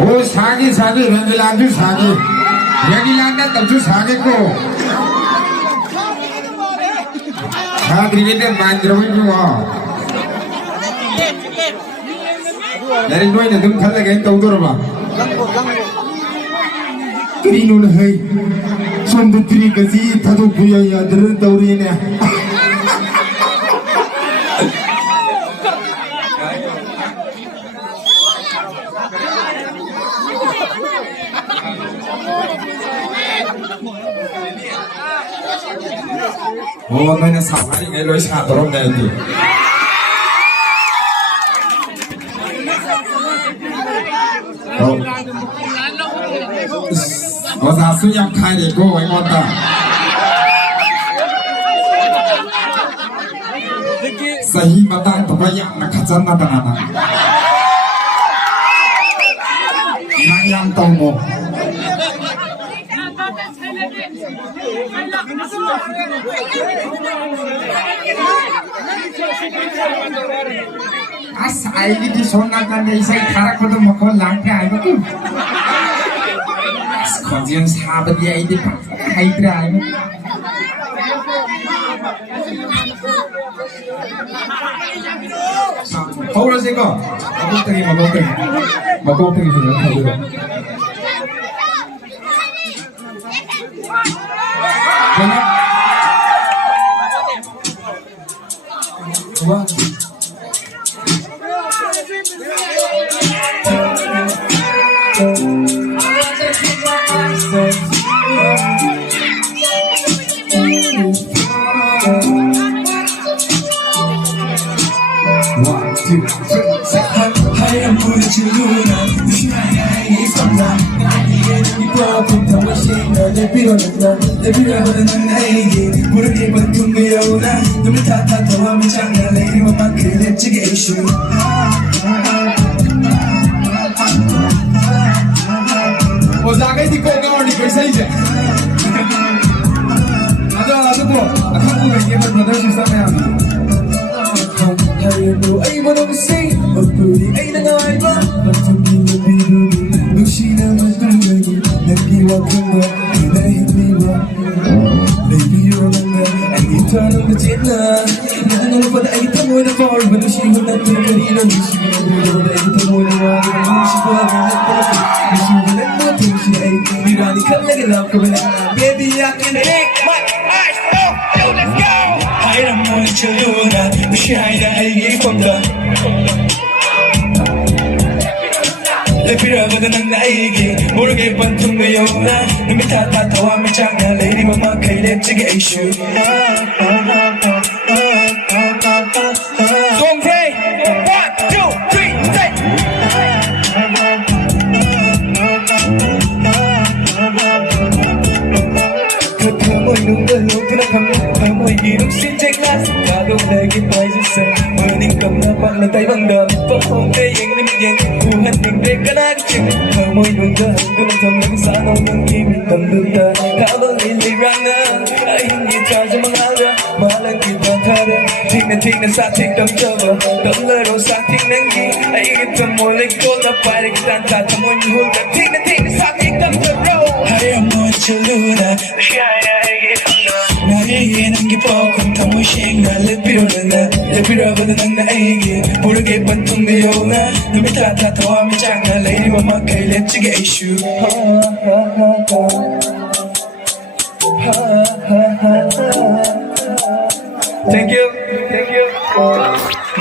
ओ सागे सागे रंगीलांजू सागे रंगीलांडा तबजू सागे को हाँ क्रिकेटर माइंद्रवी जो आ dari dua ini tuh kan lagi tahu tuh apa? Kini nol hai, suatu tri kasih thadu punya ya dari tahu ini ya. Oh, mana safari ngeloi sahabat nanti. Masa sunyam khai deh, go, I want that. Sahih matang terbanyak nak kacan nada. Yang tahu mo. As air di sana kan dia isai karak pada makol langka air tu. As kajian sahabat dia ini hydra air. Tahu lah sih kau? Makok teri tu nak. Wah. Hai em pun cenduna, siapa yang sama? Ibu aku tak masih ada tapi orang lagi pura dia bantu meyauna, tapi tak tahu macam mana lagi mama kerja cik isu. Oh, zagai di kau kau ni कैसा ही है? ada po, akan tu lagi yang brother sister ni ada. Hai mo ay mo nang say, pagpuli ay nangawa, pagpuli na birubi, luksina matulagi, nagkiwag ka na, hinahindi mo. Baby you're na, ay itanong na jena, nananong pa na ay itamoy na power, manusiho na pinagkarino, lusiho na bulo na ay itamoy na wala, lusiho na pinagkarino, lusiho na natin siya ay irani ka lagi love ka ba na, baby I can make my eyes off, yo let's go! Hayran mo ni chaluna, bishaya ay ikonda. Lepira ba nang naigi, murugay pantong ngayon na, namitatawa mi changa, lady mama kailan sige issue. Song play, 1, 2, 3, say. Kamoy nung dalog na kami, kamoy ginong sinjay klas, kalong lagi tayo sa maning kam na paklatay bang dam, pakong kayang limigyan, kuhan ng deka nagchik, kamoy nung dalog na kami, sanaw ng imit ang duta, kalong ilirang na, ay hindi tayo sa mga ala, malang kita tada, tingnan sa tikdam jaba, damlaro sa tinanggi, ay ito mo liko na pare kita tatamoy hulga, tingnan sa tikdam jaba, hayang mo chaluna, shaya 나에게 남기뻐 탐을 싱나 lepiro ba nang naigi puro gay pantong ngayon na Dumi tatatawa mi changa lady mama kailan sige issue Thank you